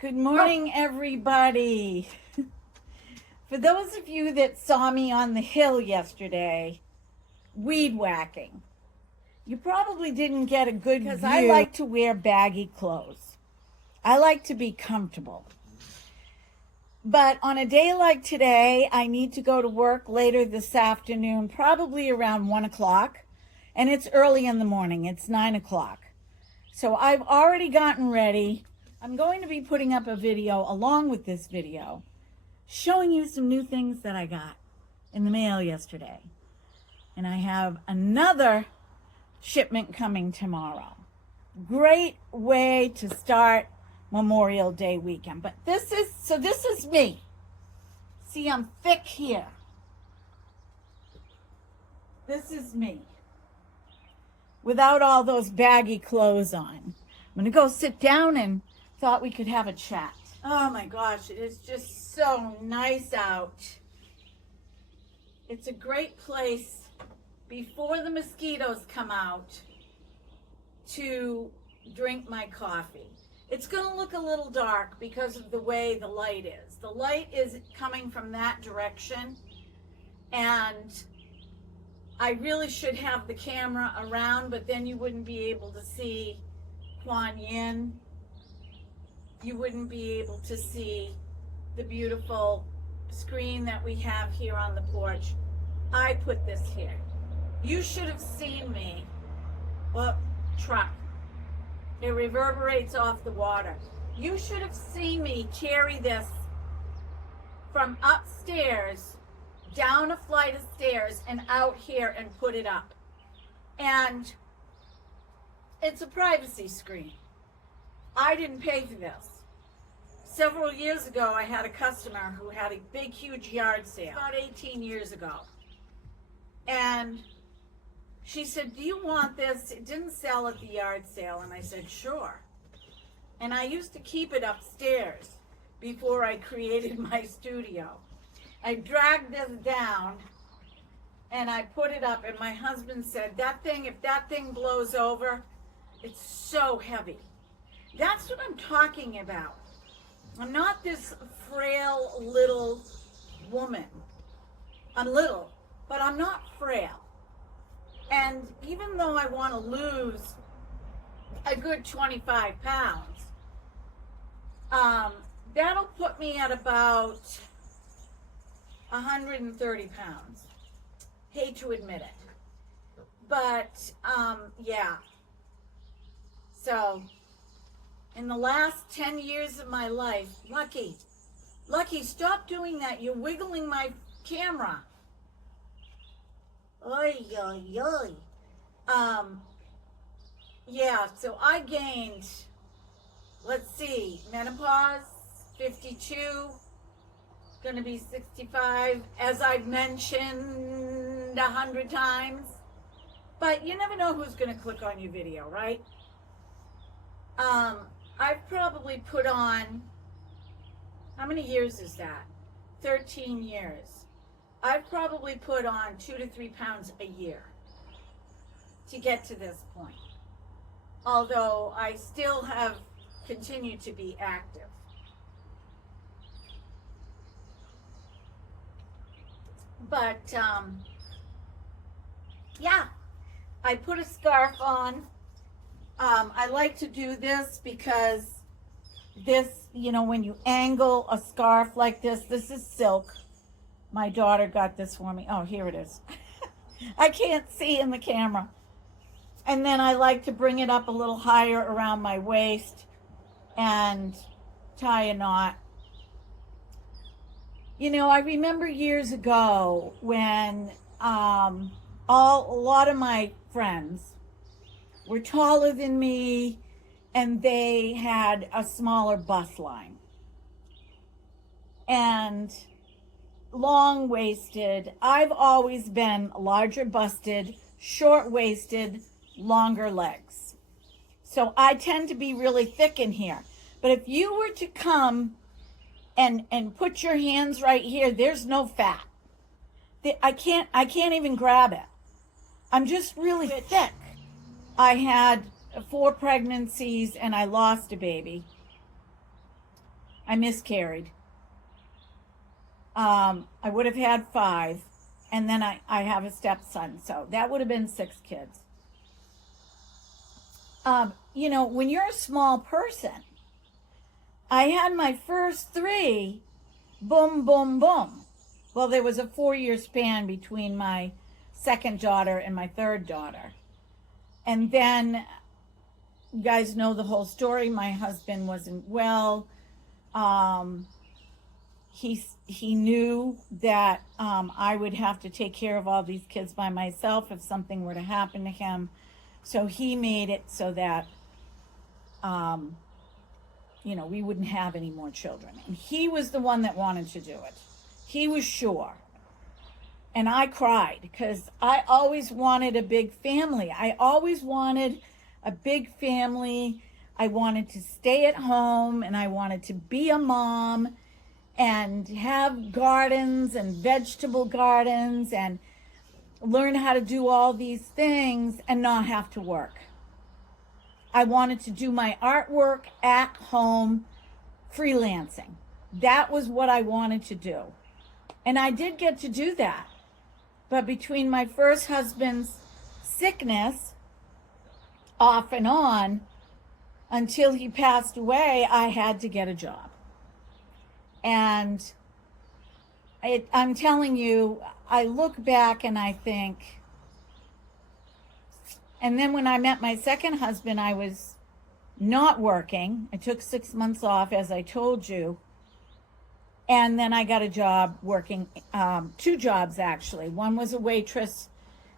Good morning, everybody. For those of you that saw me on the hill yesterday, weed whacking, you probably didn't get a good view because I like to wear baggy clothes. I like to be comfortable. But on a day like today, I need to go to work later this afternoon, probably around 1 o'clock. And it's early in the morning. It's 9 o'clock. So I've already gotten ready. I'm going to be putting up a video along with this video showing you some new things that I got in the mail yesterday. And I have another shipment coming tomorrow. Great way to start Memorial Day weekend. But this is me. See, I'm thick here. This is me. Without all those baggy clothes on. I'm going to go sit down and thought we could have a chat. Oh my gosh, it is just so nice out. It's a great place before the mosquitoes come out to drink my coffee. It's going to look a little dark because of the way the light is. The light is coming from that direction, and I really should have the camera around, but then you wouldn't be able to see Kuan Yin. You wouldn't be able to see the beautiful screen that we have here on the porch. I put this here. You should have seen me. Well, truck. It reverberates off the water. You should have seen me carry this from upstairs down a flight of stairs and out here and put it up. And it's a privacy screen. I didn't pay for this. Several years ago, I had a customer who had a big, huge yard sale, about 18 years ago. And she said, "Do you want this?" It didn't sell at the yard sale. And I said, "Sure." And I used to keep it upstairs before I created my studio. I dragged this down and I put it up, and my husband said, if that thing blows over, it's so heavy. That's what I'm talking about. I'm not this frail little woman. I'm little, but I'm not frail. And even though I want to lose a good 25 pounds, that'll put me at about 130 pounds. Hate to admit it. But, yeah. So, in the last 10 years of my life, Lucky, stop doing that. You're wiggling my camera. Oy, oy, oy. Yeah, so I gained, let's see, menopause, 52, gonna be 65, as I've mentioned 100 times. But you never know who's gonna click on your video, right? I've probably put on, how many years is that? 13 years. I've probably put on 2 to 3 pounds a year to get to this point. Although I still have continued to be active. But, yeah, I put a scarf on. I like to do this because this, when you angle a scarf like this is silk. My daughter got this for me. Oh, here it is. I can't see in the camera. And then I like to bring it up a little higher around my waist and tie a knot. I remember years ago when a lot of my friends were taller than me, and they had a smaller bust line. And long-waisted. I've always been larger busted, short-waisted, longer legs. So I tend to be really thick in here. But if you were to come and put your hands right here, there's no fat. I can't even grab it. I'm just really thick. I had 4 pregnancies and I lost a baby. I miscarried. I would have had 5, and then I have a stepson, so that would have been 6 kids. When you're a small person, I had my first 3, boom, boom, boom. Well, there was a 4-year span between my second daughter and my third daughter. And then, you guys know the whole story. My husband wasn't well. He knew that I would have to take care of all these kids by myself if something were to happen to him. So he made it so that, we wouldn't have any more children. And he was the one that wanted to do it. He was sure. And I cried because I always wanted a big family. I always wanted a big family. I wanted to stay at home, and I wanted to be a mom and have gardens and vegetable gardens and learn how to do all these things and not have to work. I wanted to do my artwork at home, freelancing. That was what I wanted to do. And I did get to do that. But between my first husband's sickness, off and on, until he passed away, I had to get a job. And I'm telling you, I look back and I think, and then when I met my second husband, I was not working. I took 6 months off, as I told you. And then I got a job working, 2 jobs actually. One was a waitress,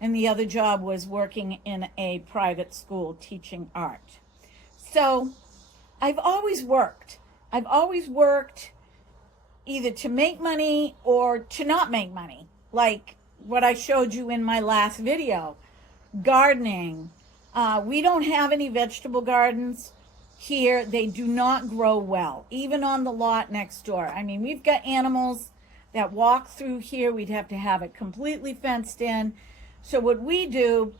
and the other job was working in a private school teaching art. So I've always worked. I've always worked either to make money or to not make money, like what I showed you in my last video. Gardening. We don't have any vegetable gardens here. They do not grow well, even on the lot next door. I mean, we've got animals that walk through here. We'd have to have it completely fenced in. So what we do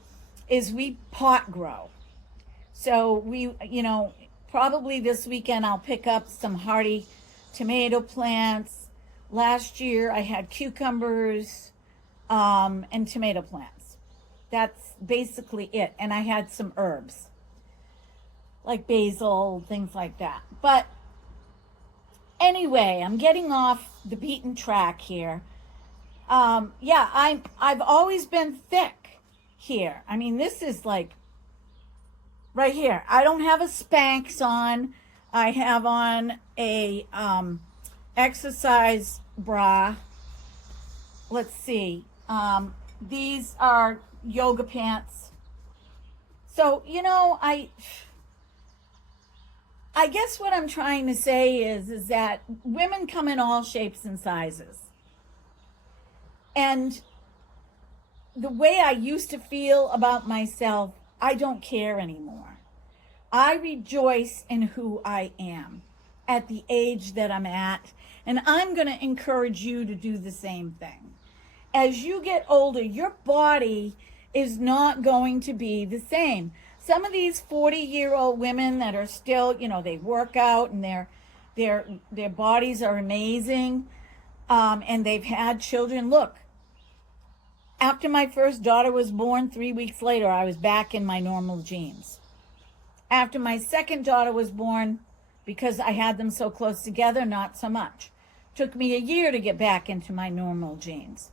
is we pot grow. So we, probably this weekend I'll pick up some hardy tomato plants. Last year I had cucumbers and tomato plants. That's basically it. And I had some herbs like basil, things like that. But anyway, I'm getting off the beaten track here. I've always been thick here. I mean, this is like right here. I don't have a Spanx on. I have on a exercise bra. Let's see. These are yoga pants. So, I guess what I'm trying to say is that women come in all shapes and sizes. And the way I used to feel about myself, I don't care anymore. I rejoice in who I am at the age that I'm at, and I'm going to encourage you to do the same thing. As you get older, your body is not going to be the same. Some of these 40-year-old women that are still, they work out and their bodies are amazing, and they've had children. Look, after my first daughter was born, 3 weeks later, I was back in my normal jeans. After my second daughter was born, because I had them so close together, not so much. Took me a year to get back into my normal jeans.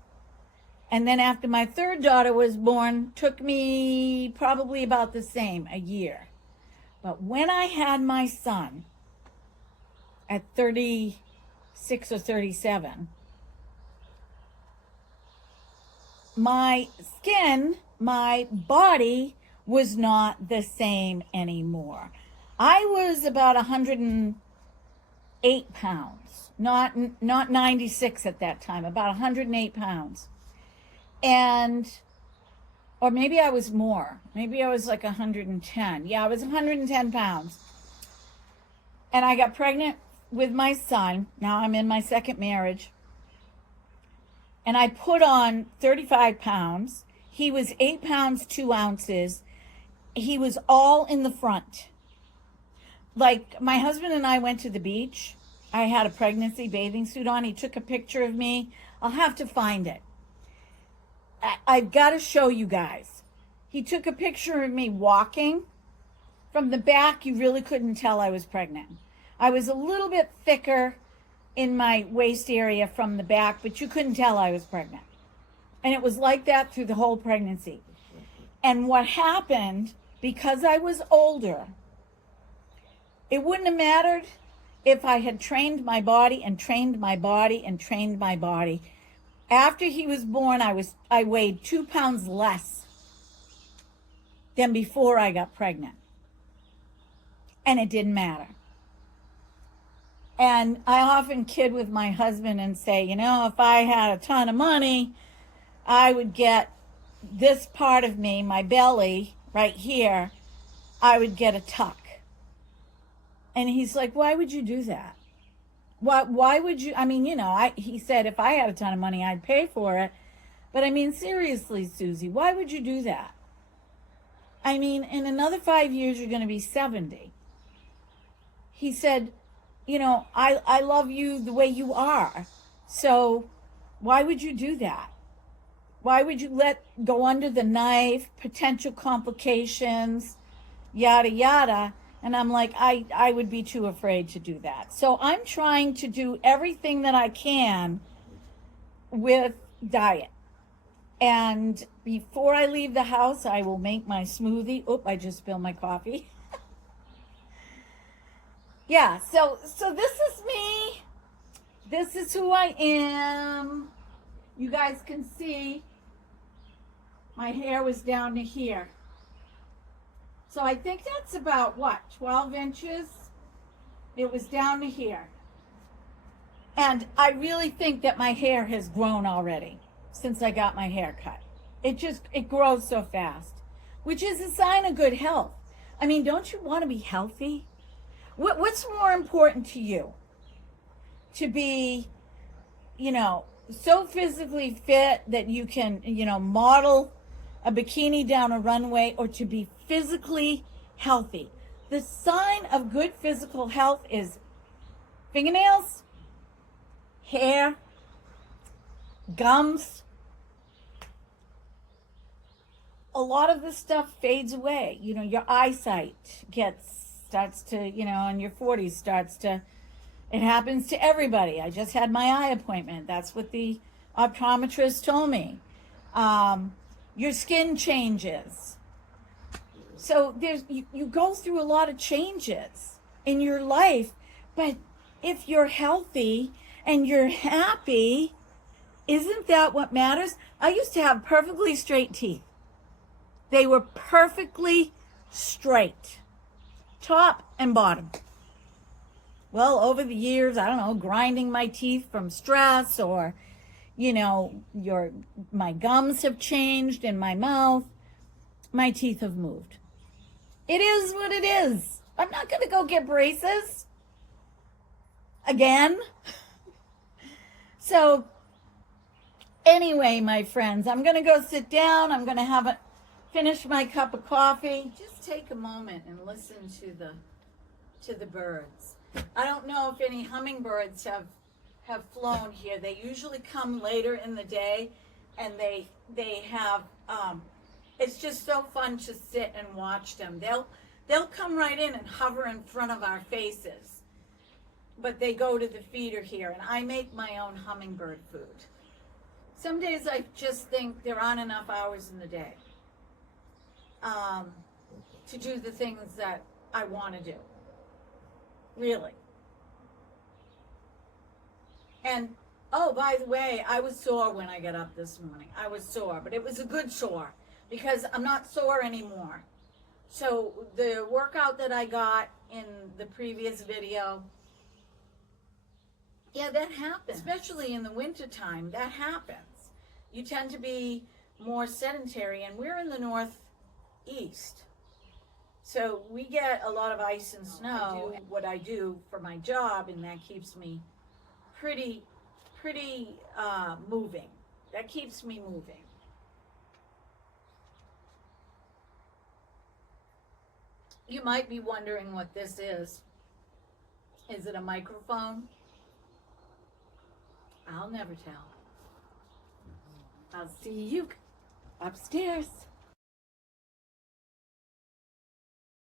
And then after my third daughter was born, took me probably about the same, a year. But when I had my son at 36 or 37, my skin, my body was not the same anymore. I was about 108 pounds, not 96 at that time, about 108 pounds. Or maybe I was more. Maybe I was like 110. Yeah, I was 110 pounds. And I got pregnant with my son. Now I'm in my second marriage. And I put on 35 pounds. He was 8 pounds, 2 ounces. He was all in the front. Like, my husband and I went to the beach. I had a pregnancy bathing suit on. He took a picture of me. I'll have to find it. I've got to show you guys. He took a picture of me walking. From the back, you really couldn't tell I was pregnant. I was a little bit thicker in my waist area from the back, but you couldn't tell I was pregnant. And it was like that through the whole pregnancy. And what happened, because I was older, it wouldn't have mattered if I had trained my body and trained my body and trained my body. After he was born, I weighed 2 pounds less than before I got pregnant. And it didn't matter. And I often kid with my husband and say, you know, if I had a ton of money, I would get this part of me, my belly right here, I would get a tuck. And he's like, why would you do that? Why would you? I mean, you know, he said, if I had a ton of money, I'd pay for it. But I mean, seriously, Susie, why would you do that? I mean, in another 5 years, you're going to be 70. He said, you know, I love you the way you are. So why would you do that? Why would you let go under the knife, potential complications, yada, yada? And I'm like, I would be too afraid to do that. So I'm trying to do everything that I can with diet. And before I leave the house, I will make my smoothie. Oop, I just spilled my coffee. Yeah, so this is me. This is who I am. You guys can see my hair was down to here. So I think that's about, what, 12 inches? It was down to here. And I really think that my hair has grown already since I got my hair cut. It grows so fast, which is a sign of good health. I mean, don't you want to be healthy? What's more important to you? To be, you know, so physically fit that you can, you know, model a bikini down a runway, or to be physically healthy? The sign of good physical health is fingernails, hair, gums. A lot of this stuff fades away. You know, your eyesight starts to, you know, in your 40s it happens to everybody. I just had my eye appointment. That's what the optometrist told me. Your skin changes. So you go through a lot of changes in your life, but if you're healthy and you're happy, isn't that what matters? I used to have perfectly straight teeth. They were perfectly straight, top and bottom. Well, over the years, I don't know, grinding my teeth from stress, or, you know, my gums have changed in my mouth. My teeth have moved. It is what it is. I'm not going to go get braces again. So anyway, my friends, I'm going to go sit down. I'm going to finish my cup of coffee. Just take a moment and listen to the birds. I don't know if any hummingbirds have flown here. They usually come later in the day, and they have it's just so fun to sit and watch them. They'll come right in and hover in front of our faces, but they go to the feeder here, and I make my own hummingbird food. Some days I just think there aren't enough hours in the day to do the things that I want to do. Really. And, oh, by the way, I was sore when I got up this morning. I was sore, but it was a good sore because I'm not sore anymore. So the workout that I got in the previous video, yeah, that happens. Especially in the wintertime, that happens. You tend to be more sedentary, and we're in the northeast. So we get a lot of ice and snow. I do what I do for my job, and that keeps me pretty moving. That keeps me moving. You might be wondering what this is. Is it a microphone? I'll never tell. I'll see you upstairs.